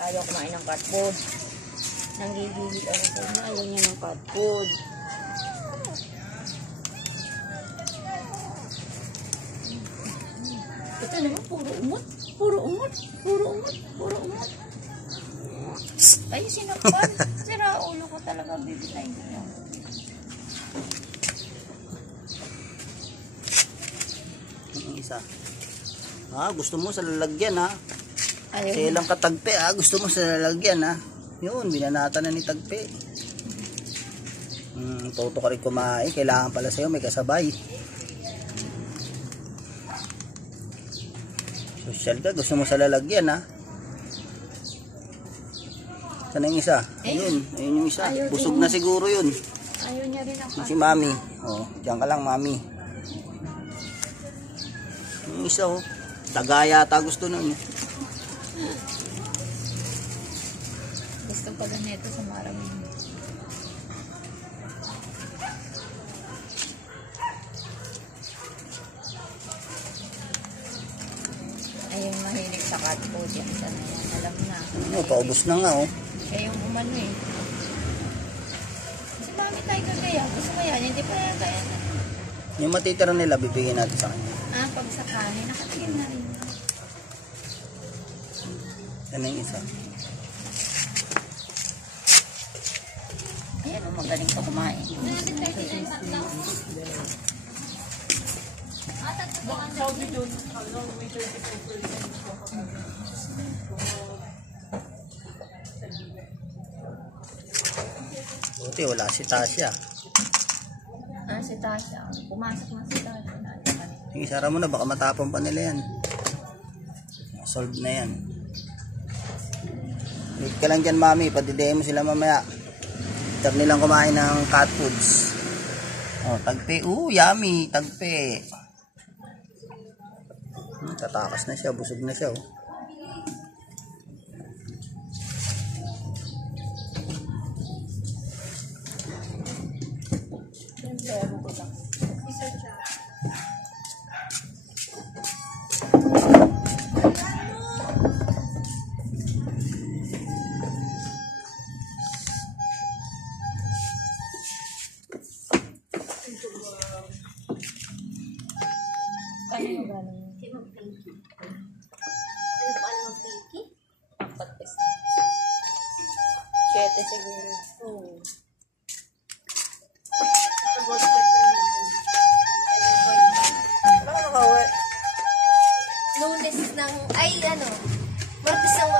ayaw kumain ng cat food. Nanggigigil ako sa inyo. Ayaw niya ng cat food. Ito naman, puro umot. Puro umot. Puro umot. Puro umot. Ay, sinakpan. Sira ulo ko talaga. Bibitayin ko yan. Ang isa. Gusto mo sa lalagyan ha. Ayaw Kasi ilang katagpe gusto mo sa lalagyan ha. Yun, binanata na ni tagpe. Toto ka rin kumain. Kailangan pala sa'yo may kasabay. Social ka, gusto mo sa lalagyan ha. Saan yung isa? Ayun, ayun yung isa. Busog na siguro yun. Ayaw niya rin ang Si mami. Diyan ka lang mami. Yung isa Tagaya yata gusto nun. gusto pala nito sa maraming. Ayun, mahilig sa cat food yan. Sana yan, alam na. Paubos na nga Kaya yung umano eh. Si mami tayo kagaya. Gusto mo yan, hindi pa yan kaya na. Yung matitira nila, bibigyan natin sa kanya. Pag sa kanin, nakatingin na rin. Yan yung isa. Ayan, magaling pa kumain. Buti, wala si Tasha. Si Tasha. Pumasok na si Tasha. Sige, sara mo na. Baka matapon pa nila yan. Solve na yan. Wait ka lang dyan, mami. Padidayin mo sila mamaya. Tag nilang kumain ng cat foods. Tagpe. Yummy. Tagpe. Tatakas na siya. Busog na siya. Ano ba naman? Ano pa alam mo, Pinky? 7 siguro. Lunes ng, Martes ng